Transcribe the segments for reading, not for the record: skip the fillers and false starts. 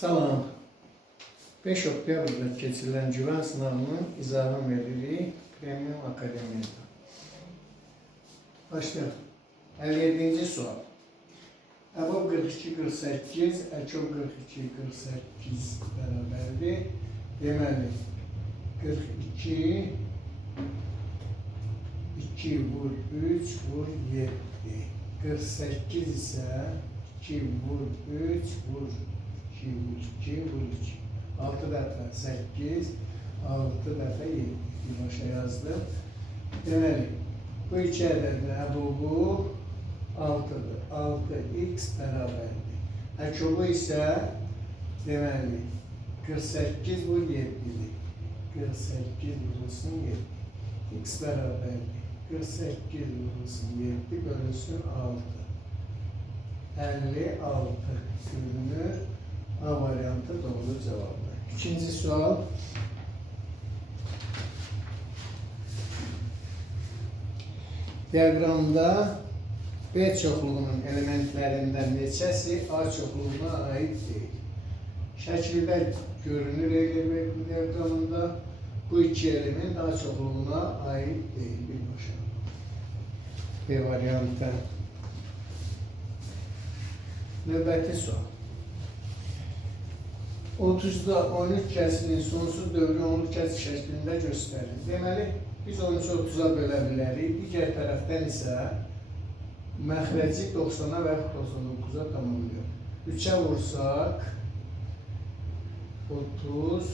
Salam. 5 oktyabrda keçirilən güvən sınavının izahını veririk Premium Akademiyada. Başlayalım. 57-ci sual. Əbab 42-48, Əkov 42-48 bərabərdir. Deməli, 42, 2 vur 3 vur 7. 48 isə 2 vur 3 vur 2 vur 2 vur 2. 6 dəfə 8, 6 dəfə 7. Başa yazdım. Deməli, bu iki ədədin əbubu 6'dır. 6x bərabərdir. Əkobu isə deməli 48 vur 7'dir. 48 vurulsun 7. X bərabərdir. 48 vurulsun 7 bölünsün 6. 56 görünür. A variantı doğru cevabdır. İkinci sual. Diagramda B çoxluğunun elementlərindən neçəsi A çoxluğuna ait deyil. Şəkildə görünür bu diagramında bu iki element A çoxluğuna ait deyil. Birbaşa. B variantı. Növbəti sual. 30'da 13 kəsinin sonsuz dövrü onluq kəsi şəklində göstərir. Deməli, biz 13'ü 30'a bölə bilərik. Digər tərəfdən isə məxrəci 90'a və 99'a tamamlıyor. 3'ə vursaq 30,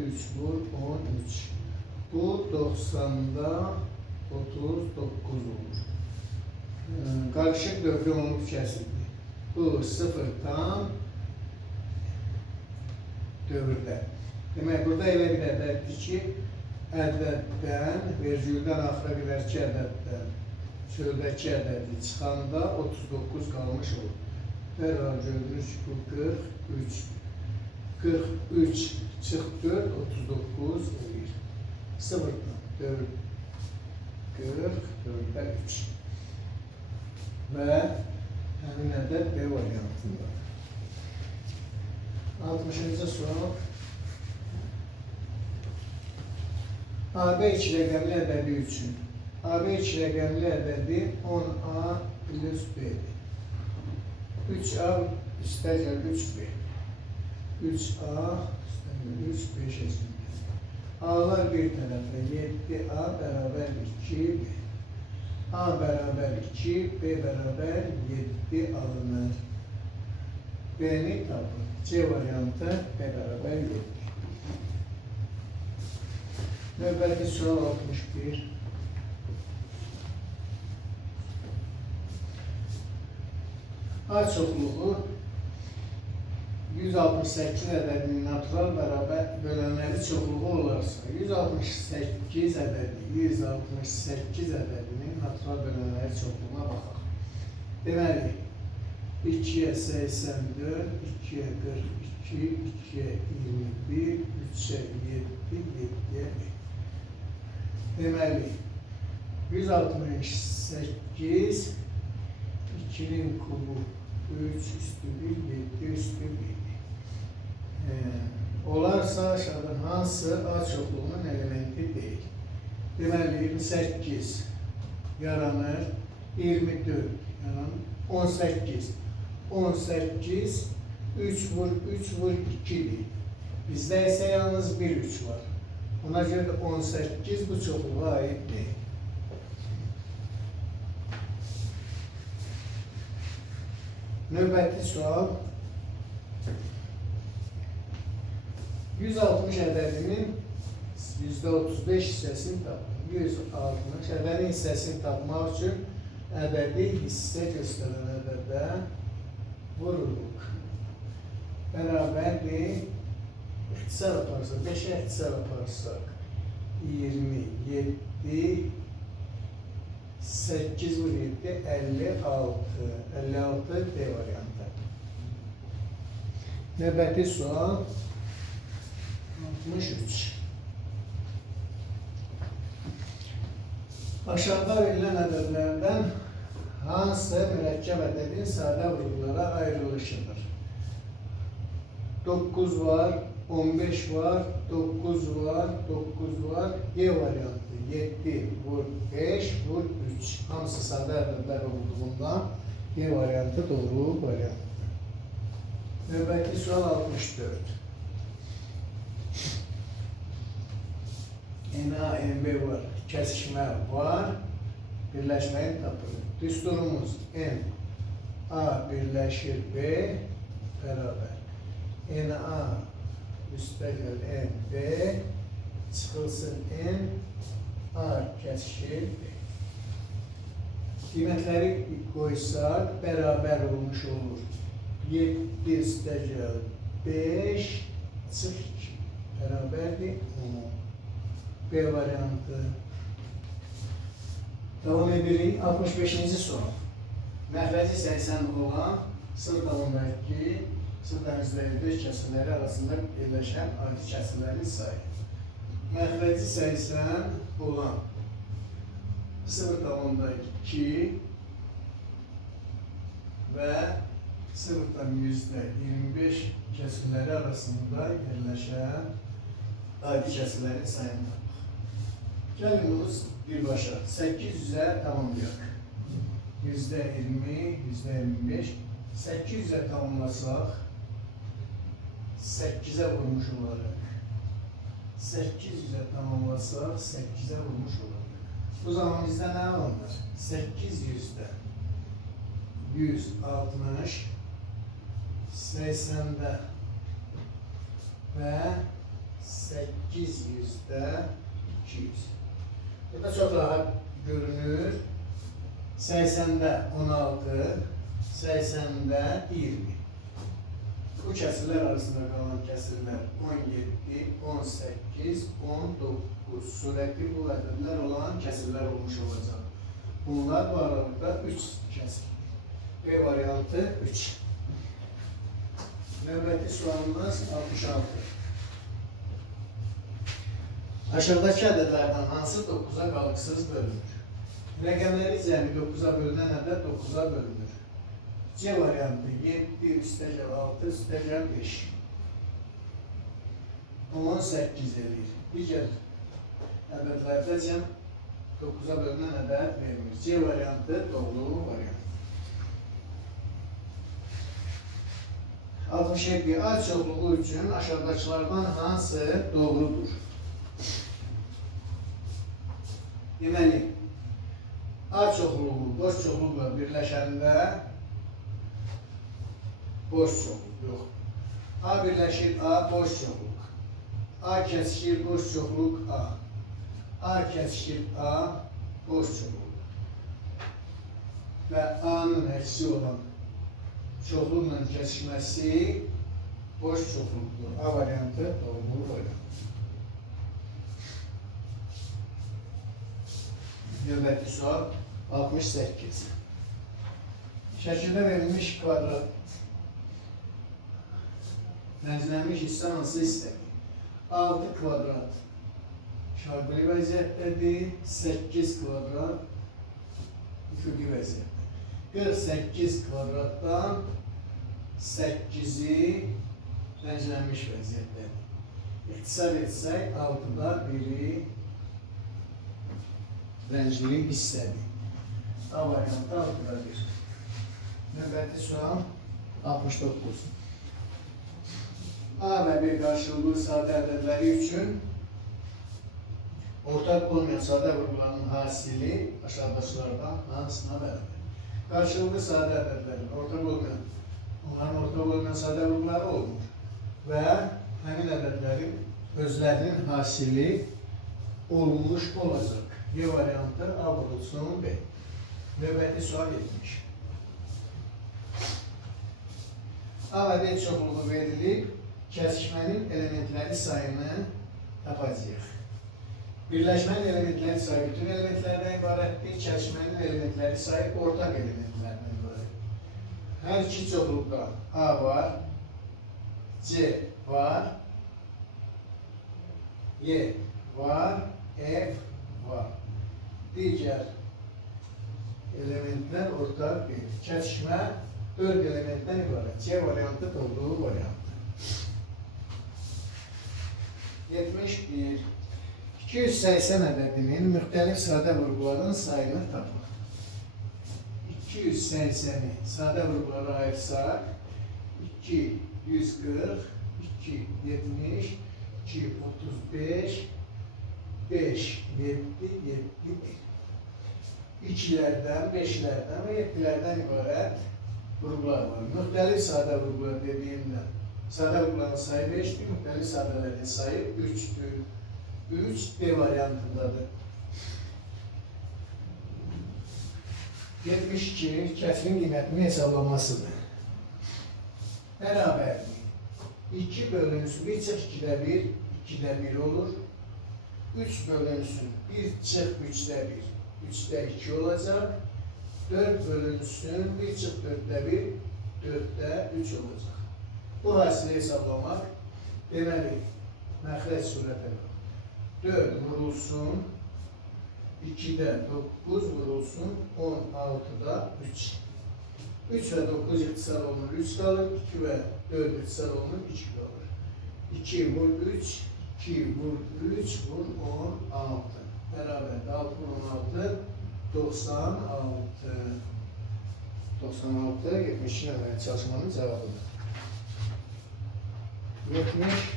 3 vur 13. Bu 90'da 39 olur. Qarışıq dövrü onluq kəsidir. Bu 0'dan dövrdə. Demək, burada elə bir ədəddir ki, ədəddən, vergüldən axıra qədər ki ədəddən çöldəki ədədi çıxanda 39 qalmış olur. Dərhal görürüz ki, bu 43. 43 çıx 4, 39 olur. 0'dan dövr 44'də 3. Və həmin ədəd B variantında. 60. sual. AB 2 rəqəmli ədədi üçün AB 2 rəqəmli ədədi 10A plus B-dir. 3A üstəgəl 3B. 3A üstəgəl 3B şəklində. A'lar bir tərəfə 7A bərabər 2B. A bərabər 2, B bərabər 7 alınır. B'ni tapın. C variantı B bərabər 7. Növbəti sual 61. A çoxluğu 168 ədədinin natural bərabər bölənləri çoxluğu olarsa, 168 ədədinin natural bölənləri çoxluğuna baxaq. Deməli, 2'ye 84, 2'ye 42, 2'ye 21, 3'e 7, 7'ye 1. Deməli, 168, 2'nin kubu 3 üstü 1, 7 üstü 1. Olarsa aşağıdan hansı A çoxluğunun elementi değil. Deməli, 28 yaranır, 24 yaranır, 18. 18, 3 vur 3 vur 2'dir. Bizdə isə yalnız bir 3 var. Ona görə də 18 bu çoxluğa ait deyil. Növbəti sual. 160 ədədinin %35 hissəsini tapın. 160 ədədin hissəsini tapmaq üçün ədədi hissə göstərən ədədə vuruluq. Bərabərdir. İxtisar aparsaq, 5'e ixtisar aparsaq 27, 8 vur 7, 56. 56 D variantı. Növbəti sual 63. Aşağıda verilen ədədlərdən hansı mürəkkəb ədədin sadə vurgulara ayrılışıdır? 9 var, 15 var, 9 var, 9 var. Y variantı 7 vur 5 vur 3. Hamısı sadə ədədlər olduğundan Y variantı doğru variantdır. Növbəti sual 64. NA, NB var, kəsişmə var, birləşməyi tapılır. Düsturumuz N, A birləşir B bərabər. NA üstəgəl NB çıxılsın N, A kəsişir B. Qiymətləri qoysaq bərabər olmuş olur. 7 üstəgəl 5 çıx 2 bərabərdir 10. B variantı. Devam edirik. 65-ci sual. Məxrəci 80 olan sınıf dalındakı sınıf %5 kəsirləri arasında yerləşən adi kəsirlərin sayı. Məxrəci 80 olan sınıf dalındakı və sınıfdan %25 kəsirləri arasında yerləşən adi kəsirlərin sayını tapaq. Gəlin bunu birbaşa 800'ə tamamlayaq. %20, %25. 800'ə tamamlasaq 8'ə vurmuş olaraq. 800'ə tamamlasaq 8'ə vurmuş olaraq. Bu zaman bizdə nə alınır? 800'də 160, 80'də və 800'də 200. Burada çox rahat görünür. 80'də 16, 80'də 20. Bu kəsirlər arasında qalan kəsirlər 17, 18, 19. Surətli bu ədədlər olan kəsirlər olmuş olacaq. Bunlar bu aralıqda 3 kəsir. B variantı 3. Növbəti sualımız 66. Aşağıdakı ədədlərdən hansı 9'a qalıqsız bölünür? Rəqəmləri cəmi 9'a bölünən ədəd 9'a bölünür. C variantı 7 üstəgəl 6 üstəgəl 5. 18 edir. Digər ədədlərdə cəm 9'a bölünən ədəd verilir. C variantı doğru variant. 67. A çoxluğu üçün aşağıdakılardan hansı doğrudur? Deməli, A çoxluğu boş çoxluqla birləşəndə boş çoxluq yox. A birləşir A boş çoxluq. A kəsişir boş çoxluq A. A kəsişir A boş çoxluq. Və A'nın əksi olan çoxluqla kəsişməsi boş çoxluqdur. A variantı doğru variant. Növbəti sual 68. Şəkildə verilmiş kvadrat mənzilənmiş hissə hansı hissədir? 6 kvadrat şartlı vəziyyətdədir, 8 kvadrat üfüqi vəziyyətdə. 48 kvadratdan 8'i rənclənmiş vəziyyətdədir. İxtisar etsək 6'da 1'i rəncli hissədir. A variantı 6'da 1. Növbəti sual 69. A və B qarşılıqlı sadə ədədləri üçün ortaq olmayan sadə vurguların hasili aşağıdakılardan hansına bərabər? Qarşılıqlı sadə ədədlərin onların ortaq olmayan sadə vurguları olmur və həmin ədədlərin özlərinin hasili olmuş olacaq. Y variantı A vurulsun B. Növbəti sual 70. A və B çoxluğu verilib, kəsişmənin elementləri sayını tapacağıq. Birləşmənin elementləri sayı bütün elementlərdən ibarətdir, kəsişmənin elementləri sayı ortaq elementlərdən ibarətdir. Hər iki çoxluqda A var, C var, Y var, F var. Digər elementlər ortaq deyil. Kəsişmə 4 elementdən ibarət. C variantı doğru variantdır. 71. 280 ədədinin müxtəlif sadə vurğuların sayını tapın. 280'i sadə vurğulara ayırsaq, 2, 140, 2, 70, 2, 35, 5, 7, 7, 1. 2'lərdən, 5'lərdən və 7'lərdən ibarət vurğular var. Müxtəlif sadə vurğular dediyimdə, sadə vurğuların sayı 5'dir, müxtəlif sadələrin sayı 3'dür. 3 D variantındadır. 72 kəsirin qiymətinin hesablanmasıdır. Bərabərlik. 2 bölünsün 1 çıx 2'də 1, 2'də 1 olur. 3 bölünsün 1 çıx 3'də 1, 3'də 2 olacaq. 4 bölünsün 1 çıx 4'də 1, 4'də 3 olacaq. Bu hasili hesablamaq deməli, məxrəc surətə 4 vurulsun, 2'də 9 vurulsun, 16'da 3. 3 ve 9 ixtisar olunur, 3 kalır, 2 ve 4 ixtisar olunur, 2 kalır. 2 vur 3, 2 vur 3, vur 16. Beraber 6 vur 16, 96. 96, 70'in hemen çalışmanın cevabıdır. 73.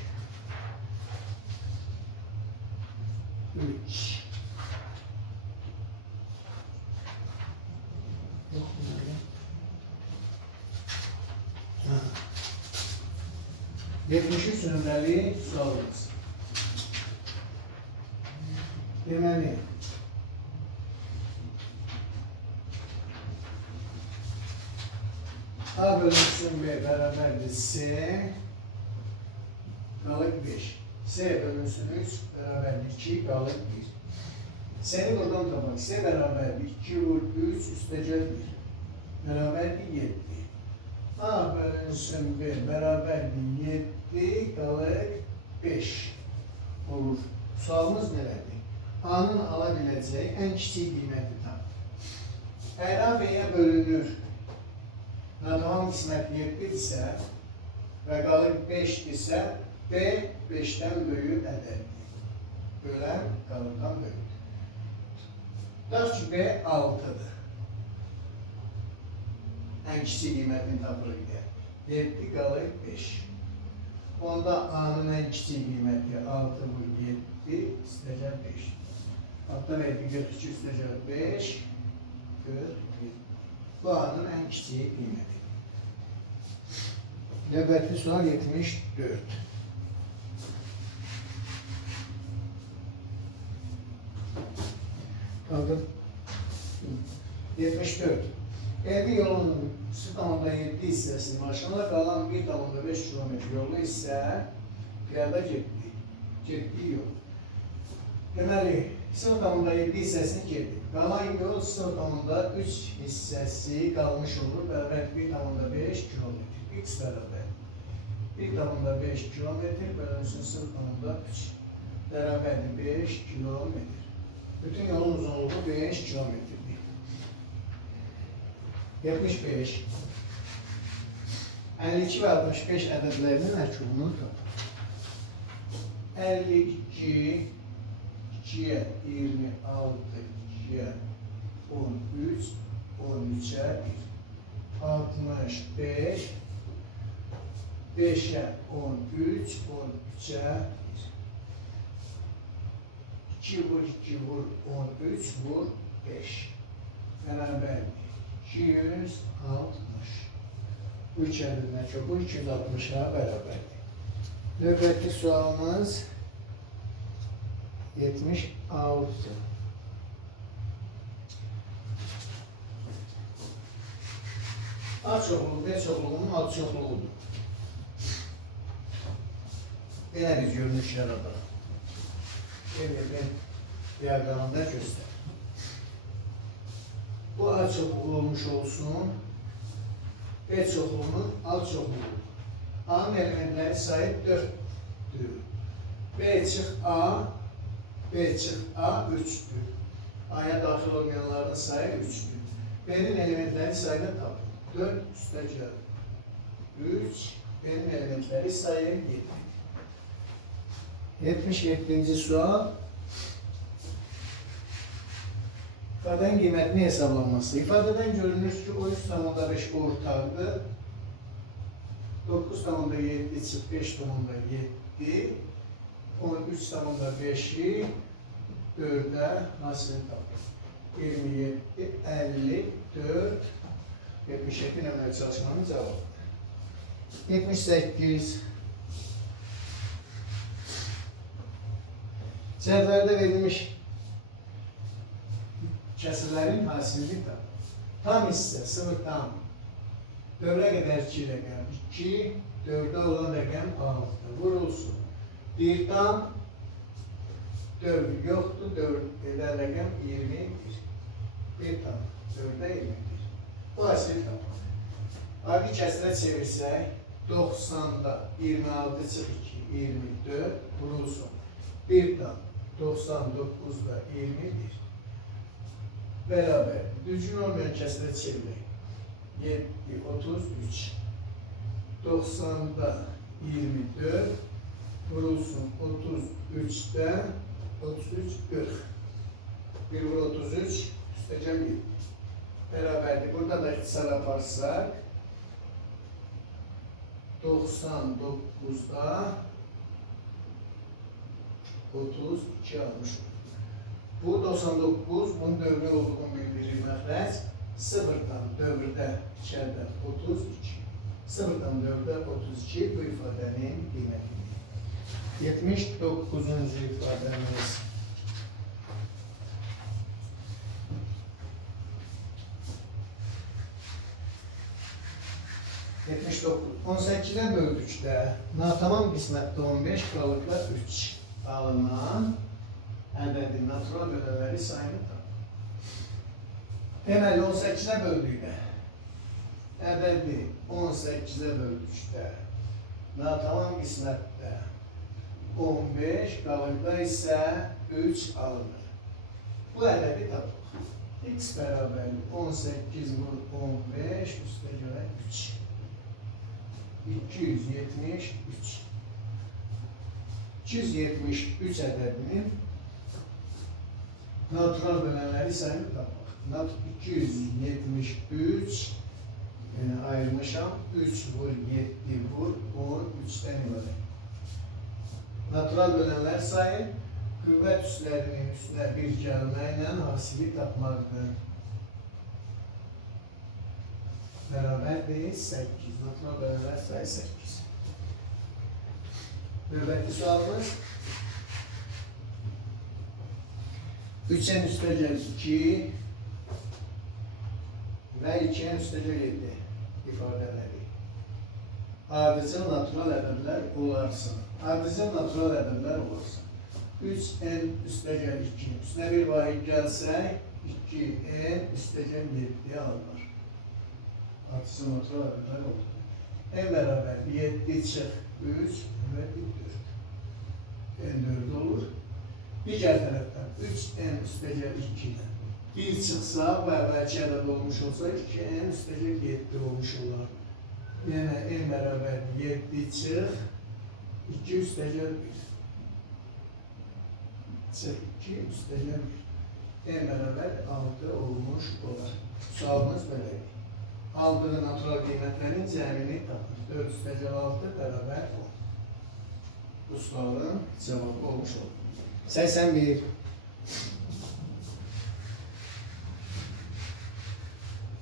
73 nömrəli sualımız. Deməli, A bölünsün B bərabərdir C, qalır 5. C bölünsün 3 bərabərdir 2, qalır 1. Seni buradan tapaq. C bərabərdir 2 vur 3 üstəcə 1. Bərabərdir 7. A bölünsün B bərabərdir 7, qalır 5 olur. Sualımız nələrdir? A'nın ala biləcəyi ən kiçik qiyməti tapın. Əgər A B-yə bölünür, tamam qismət 7-dirsə və qalır 5-dirsə, B 5'dən böyük ədəddir. Bölən qalıqdan böyükdür. Tutaq ki, B 6-dır. Ən kiçik qiymətini tapırıq deyək. 7 qalır 5. Onda A'nın ən kiçik qiyməti 6 vur 7 üstəcə 5. Hatta 42 üstəcə 5, 41. Bu A'nın ən kiçik qiyməti. Növbəti sual 74. Qaldır. 74. Evi yolunun 0,7 hissəsini maşınla qalan 1,5 km yolu isə piyada getdik. Getdik yol. Deməli, 0,7 hissəsini getdik. Qalan yol 0,3 hissəsi qalmış olur. Bərabər 1,5 km. X bərabər 1,5 km bölünsün 0,3. Bərabərdir 5 km. Bütün yolun uzunluğu 5 km. 75. 52 ve 65 ədədlərinin əkubunu tapın. 52, 2'ye 26, 2'ye 13, 13'e 1. 65, 5'e 13, 13'e 1. 2 vur 2 vur 13 vur 5. Beraber 260. Bu iki ədədindən çox, bu 260'a bərabərdir. Növbəti sualımız 76. A çoxluğu, B çoxluğunun alt çoxluğudur. Belə bir görünüş yaradırıq. Ben diagramında göster. Bu A çoxluğu olmuş olsun. B çoxluğunun alt çoxluğu. A'nın elementləri sayı 4'dür. B çıx A, B çıx A 3'dür. A'ya daxil olmayanların sayı 3'dür. B'nin elementləri sayını tapın. 4 üstəcə 3, B'nin elementləri sayı 7. 77. sual. İfadenin qiymətinin hesablanması. İfadədən görünür ki, 13,5 ortaqdır. 9,7 çıx 5,7. 13,5'i 4'e nasıl tapır? 27, 54, 77 nömrəli çalışmanın cevabı. 78. Cədvəldə verilmiş kəsirlərin hasilini tapır. Tam hissə, sıfır tam. Dövrə qədər 2 rəqəm 2, 4'ə olan rəqəm 6. Vurulsun. 1 tam, dövr yoxdur, dövr edən rəqəm 21. 1 tam, 4'ə 21. Bu hasili tapır. Adi kəsirə çevirsək, 90'da 26 çıx 2, 24 vurulsun. 1 tam, 99'da 21. Beraber. Düzgün olmayan kəsirə çevirək. 7, 33. 90'da 24 vurulsun 33'te 33, 40. 1 vur 33, üstəcəm 7. Beraberlik. Burada da ixtisar yaparsak 99'da 32 almış. Bu 99, bunun dövrü olduğunu bildirir məxrəc. 0'dan dövrdə içərdən 32. 0'dan dövrdə 32 bu ifadənin qiymətidir. 79-cu ifadəmiz. Yetmiş dokuz. 18'e böldükdə natamam qismətdə 15 qalıqla 3 alınan ədədi natural bölələri sayını tapır. Deməli 18'e böldükdə ədədi 18'e böldükdə natamam qismətdə 15 qalıqda isə 3 alınır. Bu ədədi tapır. X bərabərli 18 vur 15 üstə görə 3. 273. 273 ədədinin natural bölenləri sayını tapmaq. 273 ayırmışam. 3 vur 7 vur 10 3'ten ibarət. Natural bölenlər sayı qüvvət üslərinin üstünə bir gəlməklə hasili tapmaqdır. Beraber değil 8. Natural bölenlər sayı 8. Növbəti sualımız 3'en üstəcəl 2 və 2'en üstəcəl 7 ifadələri. Ardıcıl natural ədədlər olarsın. Ardıcıl natural ədədlər olarsın. 3n üstəcəl 2. Üstünə bir vahid gəlsək 2n üstəcəl 7 alınır. Ardıcıl natural ədədlər olur. En beraber 7 çıx 3 ve 4. En 4 olur. Diğer taraftan 3n üstecel 2'den 1 çıksa ve belki ədəd olmuş olsa 2n üstecel 7 olmuş olar. Yani en beraber 7 çıx 2 üstecel 1. Çıx 2 üstecel 1. En beraber 6 olmuş olar. Sualımız böyle. Aldığı natural qiymətlərin cəmini tapır. 4 üstəcəl 6 beraber 10. Bu sualın cevabı olmuş oldu. 81.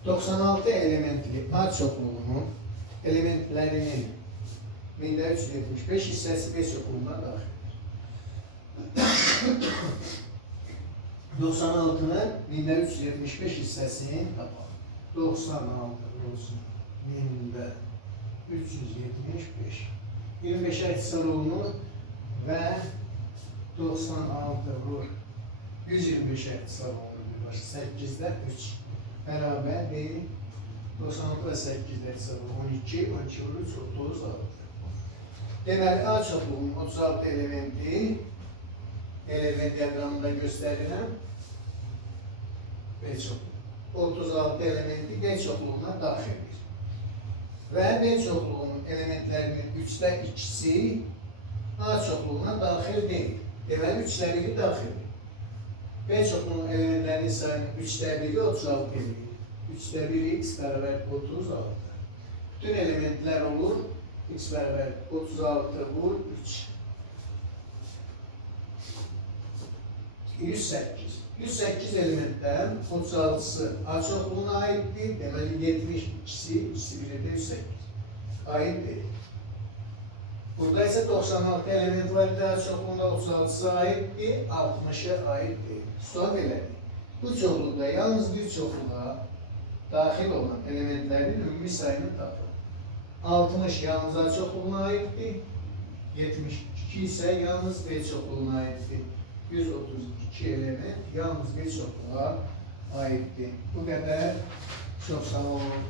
...96 elementli A çokluğunun elementlerinin 1375 hissəsi B çokluğuna daxildir. 96'nın 1375 hissəsini tapalım. 96 olsun. 1375. 25'e ixtisar olunur ve 96 vur 125'e ixtisar olunur. 8'de 3 beraber değil. 96 ve 8'de ixtisar olunur. 12, 12 vur 3, 30 alır. Deməli A çokluğunun 36 elementi element diagramında gösterilen B çokluğu. 36 elementi B çokluğuna daxildir. Ve B çokluğunun elementlerinin 3'te 2'si A çoxluğuna daxil deyil. Deməli, 3də biri daxildir. B çoxluğunun elementlərinin sayının 3də biri 36 edir. 3də biri x bərabər 36. Bütün elementlər olur. X bərabər 36 vur 3. 108. 108 elementdən 36'sı A çoxluğuna aiddir. Deməli, 72'si, ikisi biri də 108. Aid deyil. Burada ise 96 element var, daha çoxluğunda 36'sı aiddir, 60'ı aid değil. Sual elədik. Bu çoxluqda yalnız bir çoxluğa daxil olan elementlərin ümumi sayını tapın. 60 yalnız A çoxluğuna aiddir, 72 ise yalnız B çoxluğuna aiddir. 132 element yalnız bir çoxluğa aiddir. Bu qədər. Çox sağ olun.